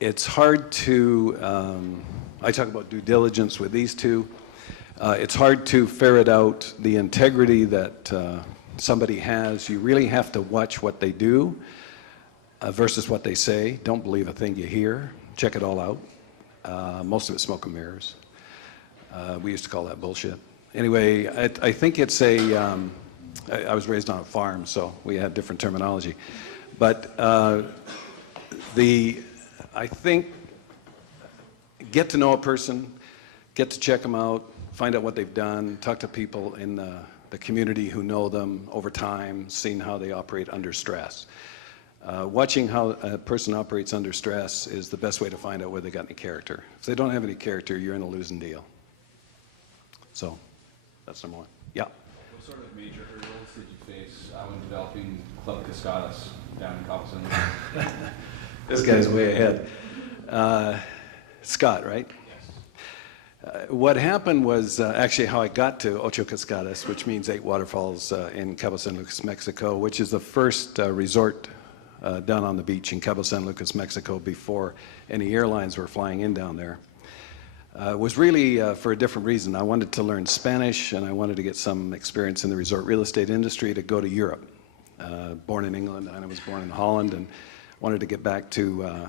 it's hard to, I talk about due diligence with these two. It's hard to ferret out the integrity that somebody has. You really have to watch what they do versus what they say. Don't believe a thing you hear. Check it all out. Most of it's smoke and mirrors. We used to call that bullshit. Anyway, I think it's a, I was raised on a farm, so we had different terminology. But I think get to know a person, get to check them out, find out what they've done, talk to people in the community who know them over time, seeing how they operate under stress. Watching how a person operates under stress is the best way to find out whether they got any character. If they don't have any character, you're in a losing deal. So that's number one. Yeah. What sort of major hurdles did you face when developing Club Cascadas down in Cabo San Lucas? This guy's way ahead. Scott, right? Yes. What happened was actually how I got to Ocho Cascadas, which means 8 waterfalls in Cabo San Lucas, Mexico, which is the first resort done on the beach in Cabo San Lucas, Mexico, before any airlines were flying in down there. Was really for a different reason. I wanted to learn Spanish, and I wanted to get some experience in the resort real estate industry to go to Europe. Born in England, and I was born in Holland, and wanted to get back to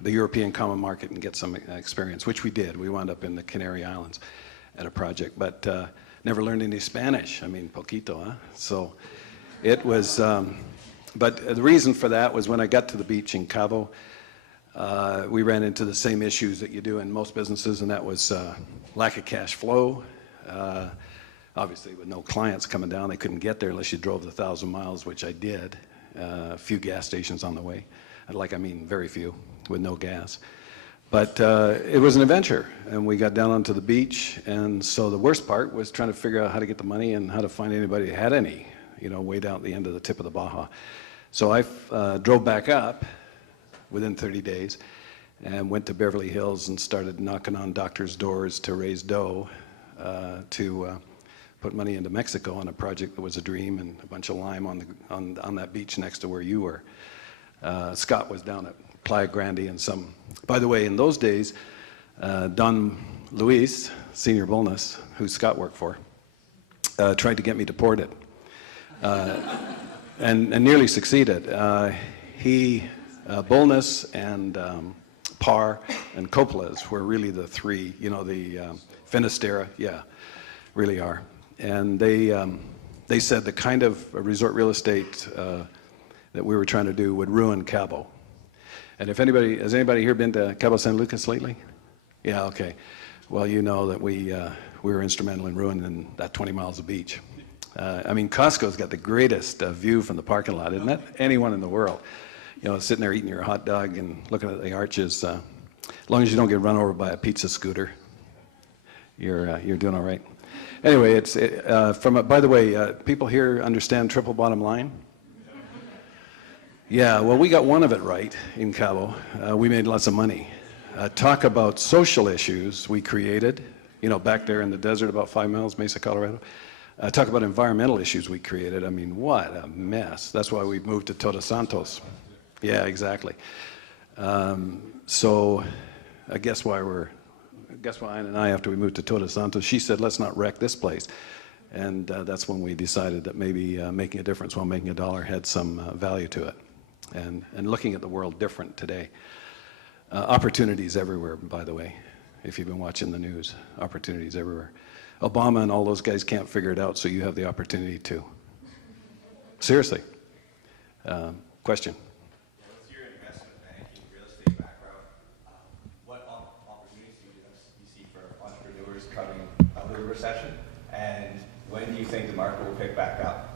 the European common market and get some experience, which we did. We wound up in the Canary Islands at a project, but never learned any Spanish. I mean, poquito, huh? So it was, but the reason for that was when I got to the beach in Cabo, we ran into the same issues that you do in most businesses, and that was lack of cash flow. Obviously, with no clients coming down, they couldn't get there unless you drove the 1,000 miles, which I did. A few gas stations on the way. I mean very few, with no gas. But it was an adventure, and we got down onto the beach, and so the worst part was trying to figure out how to get the money and how to find anybody who had any, you know, way down at the end of the tip of the Baja. So I drove back up within 30 days and went to Beverly Hills and started knocking on doctors' doors to raise dough to put money into Mexico on a project that was a dream, and a bunch of lime on that beach next to where you were. Scott was down at Playa Grande and some, by the way, in those days, Don Luis, senior Bullness, who Scott worked for, tried to get me deported and nearly succeeded. Bullness and Parr and Coppola's were really the three, you know, the Finisterre, yeah, really are. And they said the kind of resort real estate that we were trying to do would ruin Cabo. And if anybody, has anybody here been to Cabo San Lucas lately? Yeah, okay. Well, you know that we were instrumental in ruining that 20 miles of beach. I mean, Costco's got the greatest view from the parking lot, isn't it? Anyone in the world. You know, sitting there eating your hot dog and looking at the arches. As long as you don't get run over by a pizza scooter, you're doing all right. Anyway, it's by the way, people here understand triple bottom line? Yeah, well, we got one of it right in Cabo. We made lots of money. Talk about social issues we created, you know, back there in the desert about 5 miles, Mesa, Colorado. Talk about environmental issues we created. I mean, what a mess. That's why we moved to Todos Santos. Yeah, exactly. So I guess why Ina and I, after we moved to Todos Santos, she said, let's not wreck this place. And that's when we decided that maybe making a difference while making a dollar had some value to it. And looking at the world different today. Opportunities everywhere, by the way, if you've been watching the news. Opportunities everywhere. Obama and all those guys can't figure it out, so you have the opportunity to. Seriously. Question? What's your investment banking real estate background? What opportunities do you see for entrepreneurs coming out of the recession? And when do you think the market will pick back up?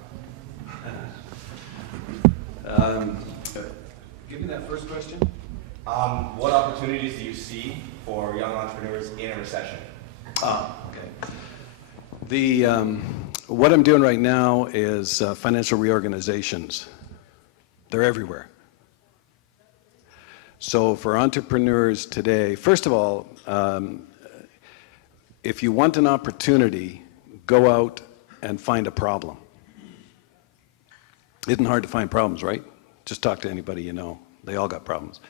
Give me that first question. What opportunities do you see for young entrepreneurs in a recession? Okay. What I'm doing right now is financial reorganizations. They're everywhere. So for entrepreneurs today, first of all, if you want an opportunity, go out and find a problem. Isn't hard to find problems, right? Just talk to anybody you know. They all got problems.